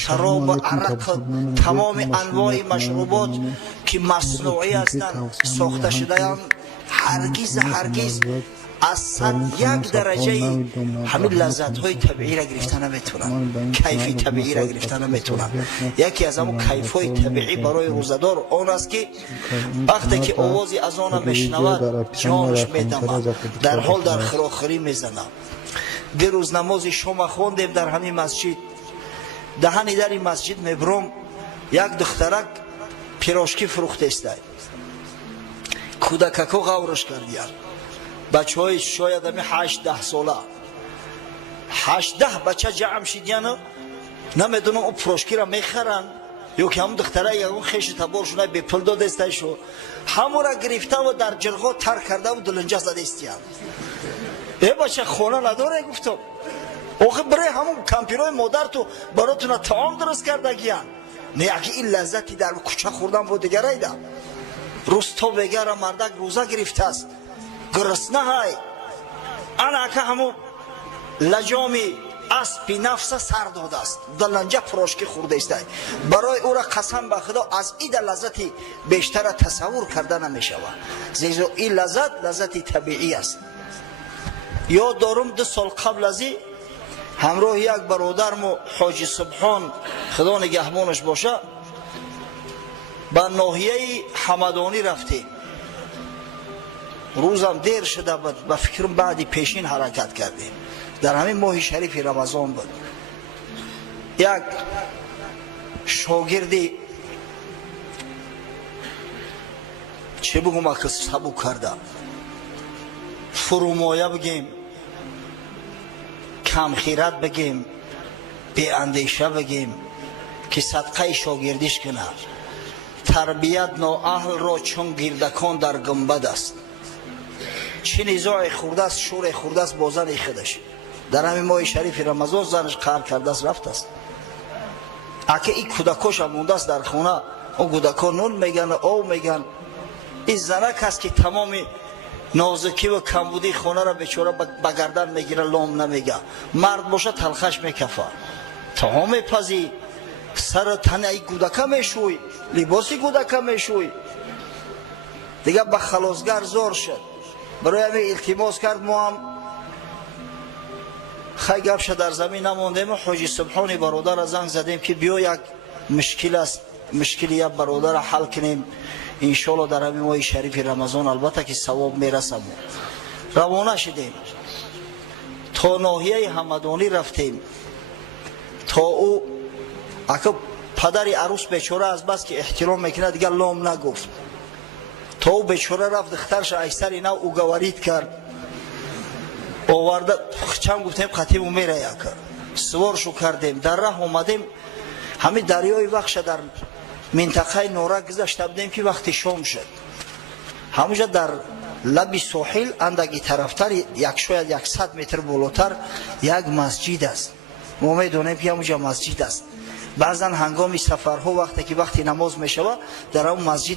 شراب و عرق، تمام انواع مشروبات که مصنوعی هستند ساخته شده هرگز از 101 درجه همین لذت های طبیعی را گرفته نمیتونن، کیف طبیعی را گرفته نمیتونن. یکی از همون کیف های طبیعی برای روزدار آن است که وقتی که آوازی از آن میشنود جانش میدمد، در حال در خراخری میزنه. دیروز نماز شام خواندیم در همین مسجد، دهنی در این مسجد میبرم، یک دخترک پیراشکی فروخته است، کودککو غورش کردیان، بچه های شاید همی 8-10 ساله 8-10 بچه جمع شدیان، نمیدونم اون پروشکی را میخرن یا که همون دختره یا اون خیش تبارشونه به پل داده استایشو همون را گرفته و در جرغا تر کرده و دلنجا زده استیان. ای بچه خونه نداره گفتم آخه برای همون کمپیرای مادر تو براتون طعام درست کرده گیان، نه اگه این لذتی در کوچه خوردن بود دیگر ایده. روز تو بگر مردک روزه گرفته است گرسنه های انا که همون لجامی اسبی نفس سر داده است، دلنجه پراشکی خورده است، برای او را قسم به خدا از این لذتی بیشتر تصور کرده نمی شود، زیرا این لذت طبیعی است. یاد دارم 2 سال قبل از این همراه یک برادرم حاجی سبحان خدا نگهبانش باشه به ناحیه حمدانی رفتیم. روزم دیر شده بود، به فکرم بعدی پیشین حرکت کردیم، در همین ماه شریف رمضان بود. یک شاگردی چه بگم که سبو کرده، فرومایه بگیم، کم خیرت بگیم، بی اندیشه بگیم که صدقه شاگردیش کنه. تربیت نااهل را چون گردکان در گنبد است، چه نزاع خورده است شور خورده است با زن خودش. در همین ماه شریف رمضان زنش قهر کرده است رفت است. اگه این کودکاش مونده است در خونه، اون کودکا نون میگن آب میگن، این زنک است که تمام نازکی و کمبودی خونه را بیچاره به گردن میگیره، لام نمیگه. مرد باشه تلخش میکفه، طعام میپزی، سر تن ای کودکا میشوی، لباسی کودکا میشوی. دیگه به خلاصگر زار شد، برای همین التماس کرد. ما هم خیلی گپش در زمین نماندیم، حاجی سبحانی برادر را زنگ زدیم که بیا یک مشکل است، مشکل یک برادر را حل کنیم انشالله در همین ماه شریف رمضان، البته که ثواب میرسم. روانه شدیم تا ناحیه حمدانی رفتیم، تا او اگه پدر عروس بیچاره از بس که احترام میکنه دیگه لام نگفت، تا او بیچاره رفت دخترش اکثر اینا او گوارید کرد، آورده چند گفتیم خطیب او میره یک سوارشو کردیم. در راه اومدیم همین دریای وخش در منطقه نورک گذشته بودیم که وقتی شام شد، همونجا در لب ساحل اندکی طرفتر شاید 100 متر بالاتر یک مسجد است. ما میدونیم که همونجا مسجد است. بعضا هنگامی سفرها وقتی نماز میشود در اون مسجد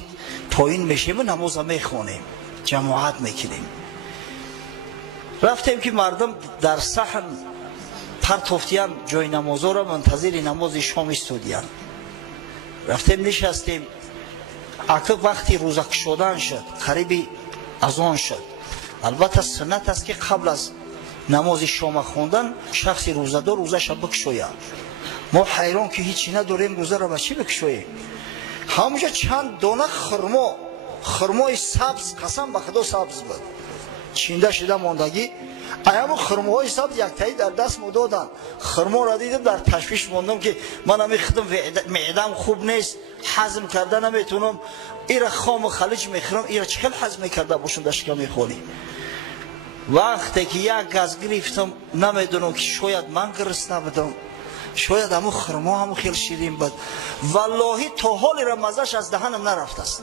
پایین میشیم و نماز میخوانیم، جماعت میکنیم. رفتیم که مردم در صحن پرتوفتیان جای نمازها را منتظر نماز شام استودیان. رفتیم نشستیم، عقب وقتی روزه شدن شد، قریبی اذان شد. البته سنت است که قبل از نماز شام خواندن شخص روزه‌دار روزش بکشوید. ما حیران که هیچی نداریم، روزه را به چی بکشویم؟ همونجا چند دانه خرمای سبز، قسم به خدا سبز بود، چینده شده ماندگی. ایام خرمای سبز یک تایی در دست مو دادن. خرما را دیدم در تشویش موندم که من همی خودم معدم خوب نیست، هضم کرده نمیتونم، ایرا خام و خلیج میخورم، ایرا چقدر هضم کرده باشم در شکم میخوری. وقتی که یک گز گرفتم نمیدونم که شاید من گرسنه بودم، شاید همون خرما همون خیلی شیرین بود، والله تا حالی را مزهش از دهنم نرفت است.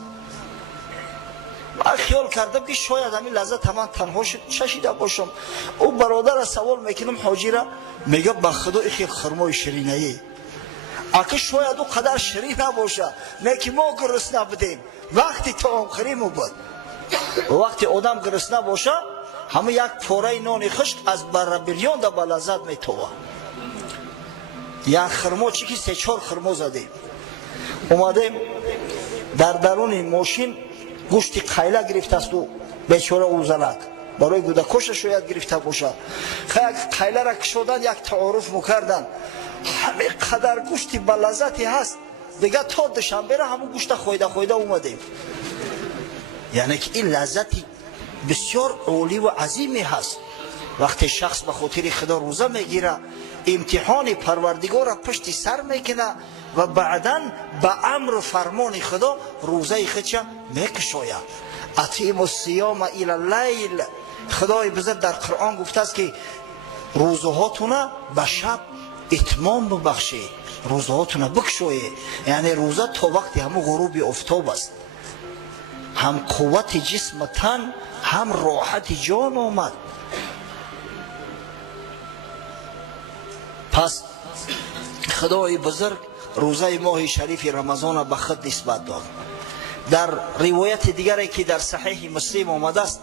من خیال کردم که شاید همین لذت من تنها چشیده باشم. او برادر را سوال میکنم حاجی را، میگه به خدا این خیلی خرمای شیرینه ای. اگه شاید او قدر شیرین نباشه، نه که ما گرسنه بودیم وقتی طعام خوریم بود. وقتی آدم گرسنه باشه همه یک پاره نان خشک از بره بریان به لذت میتوه. یک خرما چی که 3-4 خرما زدیم. اومدیم در درون ماشین گوشت قیله گرفته است و بیچاره اوزنک برای گودکش شاید گرفته باشه. قیله را کشودن یک تعارف میکردن، همه قدر گوشتی با لذتی هست دیگه تا دوشنبه را همون گوشت خویده اومدیم. یعنی که این لذتی بسیار عالی و عظیمی هست. وقتی شخص به خاطر خدا روزه میگیره، امتحان پروردگار را پشت سر میکنه و بعدا به امر و فرمان خدا روزه خودش میکشاید. اتیموا الصیام الی اللیل. خدای بزرگ در قرآن گفته است که روزه هاتون به شب اتمام ببخشید، روزه هاتون بکشایید. یعنی روزه تا وقتی همون غروب آفتاب است، هم قوت جسم تن هم راحت جان آمد. پس خدای بزرگ روزه ماه شریف رمضان به خود نسبت داد. در روایت دیگری که در صحیح مسلم آمده است،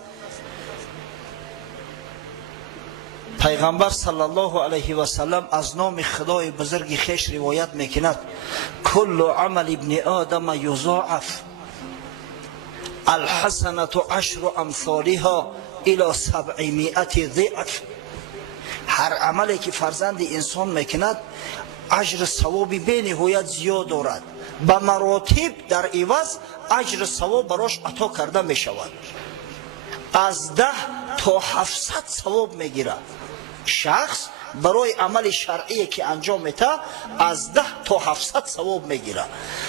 پیغمبر صلی الله علیه و سلم از نام خدای بزرگ خویش روایت میکند: کل عمل ابن آدم یضاعف الحسنة 10 امثالها الی 700 ضعف. هر عملی که فرزند انسان میکند اجر ثوابی به نهایت زیاد دارد، به مراتب در عوض اجر ثواب براش عطا کرده می شود. از 10 تا 700 ثواب میگیرد. شخص برای عمل شرعی که انجام میده از 10 تا 700 ثواب میگیره.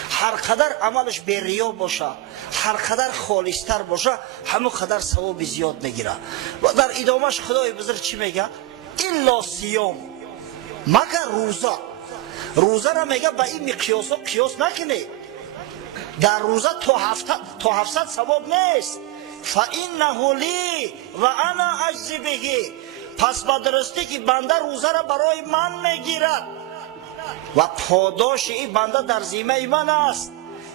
هر قدر عملش بی ریا باشه، هر قدر خالصتر باشه، همون قدر ثواب زیاد میگیره. و در ادامهش خدای بزرگ چی میگه؟ الا صیام، مگر روزه. روزه را میگه به این مقیاس قیاس نکنی. در روزه تا 700 ثواب نیست. فانه لی و انا اجزی به. پس با درستی که بنده روزه را برای من میگیرد و پاداش این بنده در ذمه من است.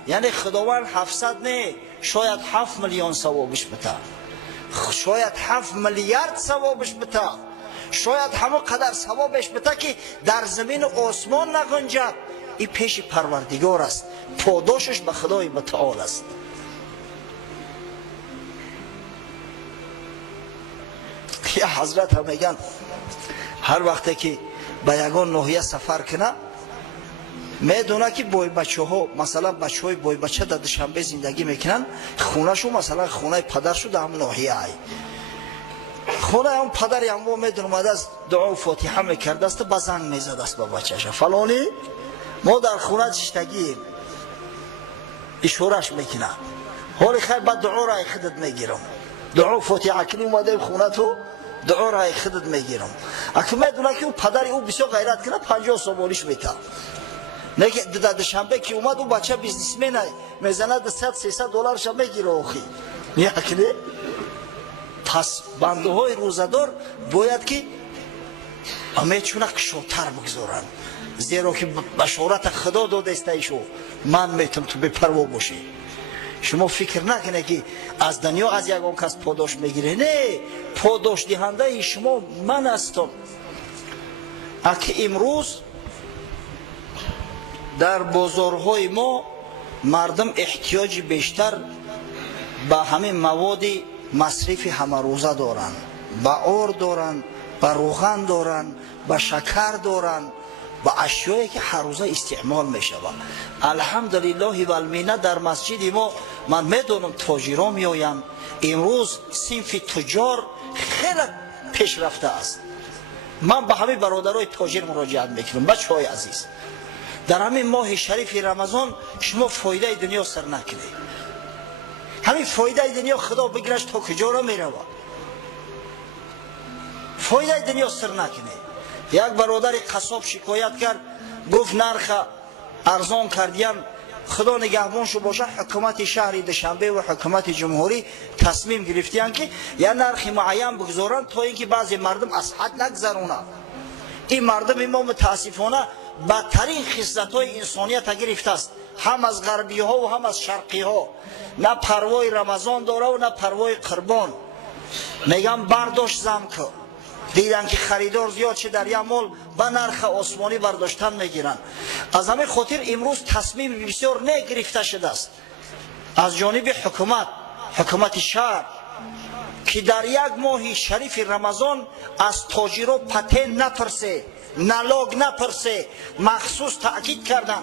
یعنی خداوند 700 نه، شاید 7 میلیون ثوابش بده، شاید 7 میلیارد ثوابش بده، شاید همه قدر ثوابش بده که در زمین و آسمان نگنجد. این پیش پروردگار است، پاداشش به خدای متعال است. یا حضرت هم میگن هر وقتی که به یگان ناحیه سفر کنه میدونه که بای بچه ها، مثلا بچه های بای بچه در دوشنبه زندگی میکنن، خونه شو مثلا خونه پدر شو در هم ناحیه ای، خونه هم پدر هم میدونه اومده از دعا و فاتحه میکرده است، با زنگ میزد است با بچه شا فلانی ما در خونه چشتگیم، اشارش میکنه حالی خیر بعد دعا را خودت میگیرم، دعا و فاتحه کنی اومده خونه تو دعا را خودت میگیرم. اگه میدونه که او پدر او بسیار غیرت کنه 50 سالش میته، نه که در دوشنبه که اومد او بچه بیزنسمن میزنه 100-300 دلارش میگیره آخی یعنی. پس بنده های روزدار باید که همه چونه کشوتر بگذارن، زیرا که بشارت خدا داده است ایشو من میتونم تو بپروا باشی. شما فکر نکنه که از دنیا از یگان کس پاداش میگیره، نه، پاداش دهنده شما من هستم. اگه امروز در بازارهای ما مردم احتیاج بیشتر به همین مواد مصرف همه روزه دارن، به آرد دارن، به روغن دارن، به شکر دارن، به اشیایی که هر روزه استعمال می شود. الحمدلله و المنه در مسجد ما من میدونم تاجران میآیند، امروز صنف تجار خیلی پیشرفته است. من به همه برادرای تاجر مراجعت میکنم. بچه های عزیز، در همین ماه شریف رمضان شما فایده دنیا سر نکنید. همین فایده دنیا خدا بگیرش تا کجا را میرود. فایده دنیا سر نکنید. یک برادر قصاب شکایت کرد، گفت نرخ ارزان کردیم، خدا نگهبان شو باشه حکومت شهر دوشنبه و حکومت جمهوری تصمیم گرفتیان که یا نرخ معین بگذارن تا اینکه بعضی مردم از حد نگذرونه. این مردم ما متاسفانه بدترین خصلت‌های انسانیت گرفته است، هم از غربی ها و هم از شرقی ها. نه پروای رمضان داره و نه پروای قربان. میگم برداشت زم که دیدن که خریدار زیاد چه در یک مال به نرخ آسمانی برداشتن میگیرن. از همین خاطر امروز تصمیم بسیار نگرفته شده است از جانب حکومت شهر که در یک ماه شریف رمضان از تاجرها پتن نپرسه، نلاگ نپرسه. مخصوص تأکید کردن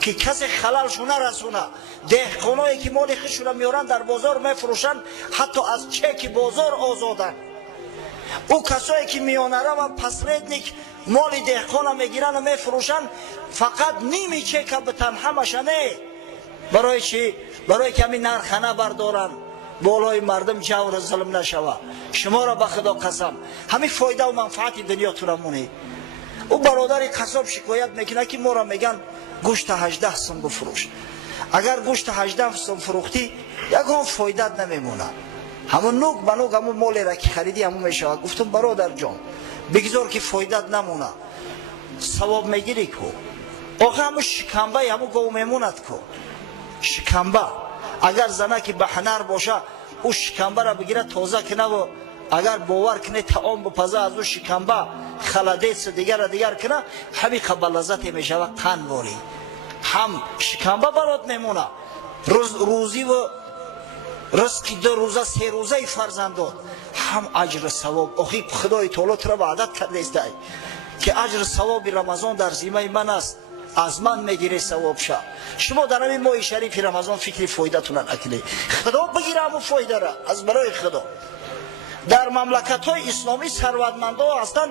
که کسی خللشو نرسونه. دهقانایی که مال خودشون میارن در بازار میفروشن، حتی از چک بازار آزادن. او کسایی که میانه رو و پسردنیک مال دهقان میگیرن و میفروشن، فقط نیمی چک به تنها مشنه. برای چی؟ برای که همین نرخ نبردارن، بالای مردم جور ظلم نشوه. شما را به خدا قسم همین فایده و منفعت دنیا تو مونه. او برادر قصاب شکایت میکنه که ما را میگن گوشت 18 سوم بفروش. اگر گوشت 18 سوم فروختی یکم فایدت نمیمونه، همون نوک به نوک همون مالی را که خریدی همون میشه. گفتم برادر جان بگذار که فایدت نمونه، ثواب میگیری کو. آخه همون شکمبه همون گو میموند کو. شکمبه اگر زنه که به هنر باشه او شکمبه را بگیره تازه کنه و اگر باور کنه تعام بپزه از او شکمبه خلدیس دیگر کنه، همین قبل لذت میشه و قن والی هم شکمبه برات میمونه. روزی و رزق 2 روزه 3 روزه فرزند داد، هم اجر ثواب. آخی خدای تعالی تو را به عادت کرده است که اجر ثواب رمضان در ذمه من است، از من میگیره ثواب شه. شما در همین ماه شریف رمضان فکر فایده‌تون نکنید، خدا بگیره همون فایده را از برای خدا. در مملکت‌های اسلامی ثروتمندا هستن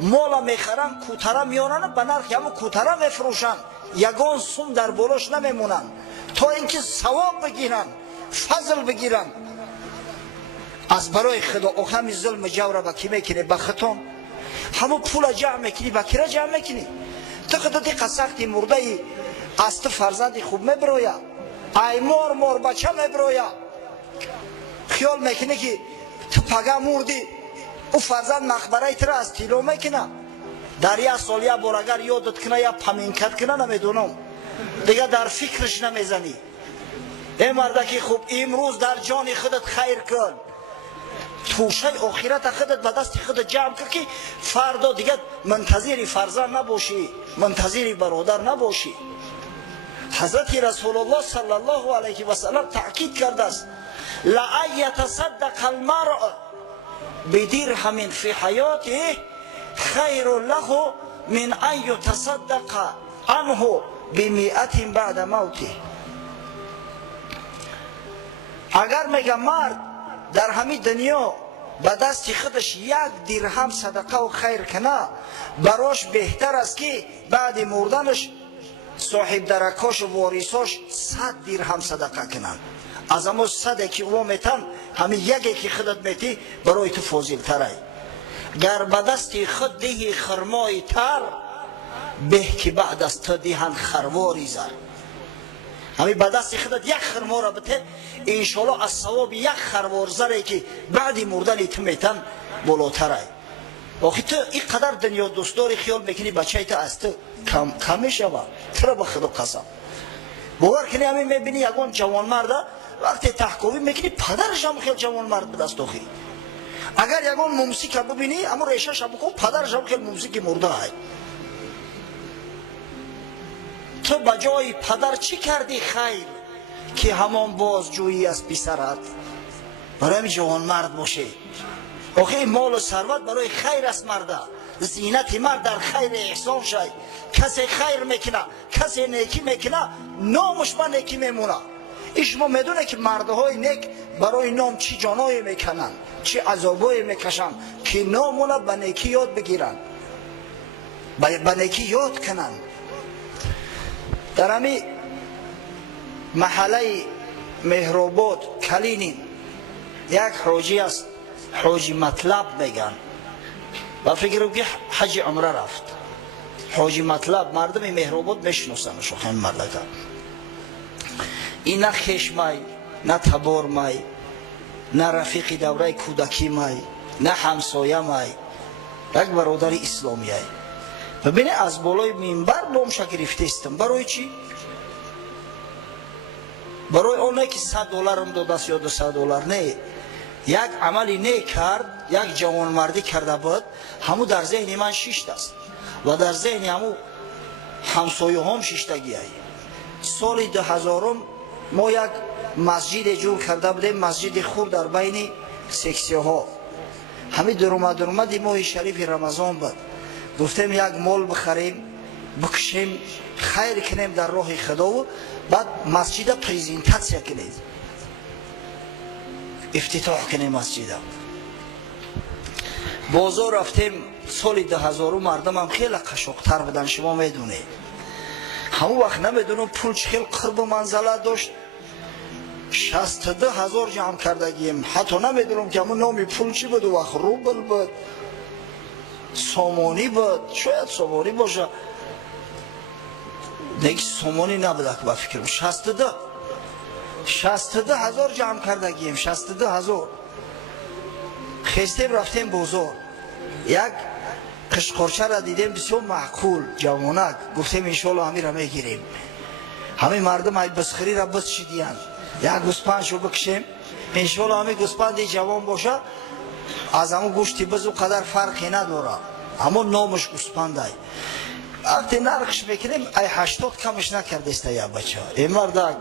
مال میخرن، کوتره میارن به نرخ همون کوتره میفروشن، یگان سوم در بالاش نمیمونن تا اینکه ثواب بگیرن، فضل بگیرن. از برای خدا آخه همین ظلم جور با کی میکنی؟ به خطان. همون پول جمع میکنی با کی را جمع میکنی؟ تو خدا دی قسختی مرده ای از تو فرزندی خوب میبرویا، ای مار بچه میبرویا. خیال میکنی که تو پگه مردی او فرزند مقبره تو را از تیلو میکنه. در یک سال یک بار اگر یادت کنه یا پمینکت کنه نمیدونم دیگه در فکرش نمیزنی. ای مردکی خوب امروز در جان خودت خیر کن، توشه آخرت خودت به دست خودت جمع کن که فردا دیگه منتظر فرزند نباشی، منتظر برادر نباشی. حضرت رسول الله صلی الله علیه و سلم تأکید کرده است لأن یتصدق المرء بدرهم فی حیاته خیر له من ان یتصدق عنه ب100 بعد موته. اگر میگه مرد در همین دنیا به دست خودش 1 درهم صدقه و خیر کنه، براش بهتر است که بعد مردنش صاحب درکاش و واریساش 100 درهم صدقه کنن. از اما 100 که او میتن همین یکی که خودت میتی برای تو فاضل تره. گر به دست خود دهی خرمای تر، به که بعد از تو دهن خرواری زر. همین به دست خودت 1 خرما را بده، انشالله از ثواب 1 خروار زره که بعد مردن تو میتن بالاتره. آخی تو این قدر دنیا دوستداری خیال میکنی بچه تو از تو کم میشوه. تو را به خدا قسم باور کنی همین میبینی یکان جوان مرده وقتی تحقیقی میکنی پدرش هم خیلی جوان مرد به دست آخی. اگر یکان موسیقی ببینی اما ریشش هم بکن پدرش هم خیلی موسیقی مرده های. تو بجای پدر چی کردی خیر که همان بازجویی از پسرت؟ برای همین جوان مرد باشه. آخه مال و ثروت برای خیر است مرده. زینت مرد در خیر احسان شد. کسی خیر میکنه، کسی نیکی میکنه، نامش به نیکی میمونه. ایش ما میدونه که مردهای نیک برای نام چی جانایی میکنن، چی عذابایی میکشن که نامونه به نیکی یاد بگیرن، به نیکی یاد کنن. در همین محله مهرآباد کلینی یک حاجی است، حاجی مطلب میگن و فکر که حج عمره رفت. حاجی مطلب مردم مهرآباد میشناسنش. همین مملکت این نه خشمای، نه تبارمای، نه رفیق دوره کودکی مای، نه همسایه مای، یک برادر اسلامی ای. ببینه از بالای منبر نامش گرفته استم. برای چی؟ برای اونه که $100 هم داده است یا $200 نه، یک عملی نه کرد یک جوانمردی کرده بود، همو در ذهن من شش است و در ذهن همو همسایه هم ششتگی است. سال 2000 ما یک مسجد جور کرده بودیم، مسجد خورد در بین سکسیه ها. همین درآمد ماه شریف رمضان بود، گفتیم یک مال بخریم بکشیم خیر کنیم در راه خدا و بعد مسجد پریزنتاسیا کنیم، افتتاح کنیم مسجد. بازار رفتیم سال 2000 مردم هم خیلی قشقتر بودن، شما میدونید. همون وقت نمیدونم پول چخیل قرب منزله داشت، 62,000 جمع کردگیم. حتی نمیدونم که همون نامی پول چی بود، وقت روبل بود، سامانی بود، شاید سامانی باشه، دیگه سامانی نبوده که با فکرم. 62,000 جمع کردگیم، 62,000. خیستیم رفتیم بازار، یک قشقارچه را دیدیم بسیار معقول جوانک، گفتیم انشالله همین را میگیریم. همین مردم های بسخری را بس چیدین، یک گوسپند شو بکشیم انشالله همین گوسپند جوان باشه، از همون گوشتی بز و قدر فرقی نداره، همون نامش گوسپند های. وقتی نرخش میکنیم ای 80 کمش نکرده است یا بچه. این مرد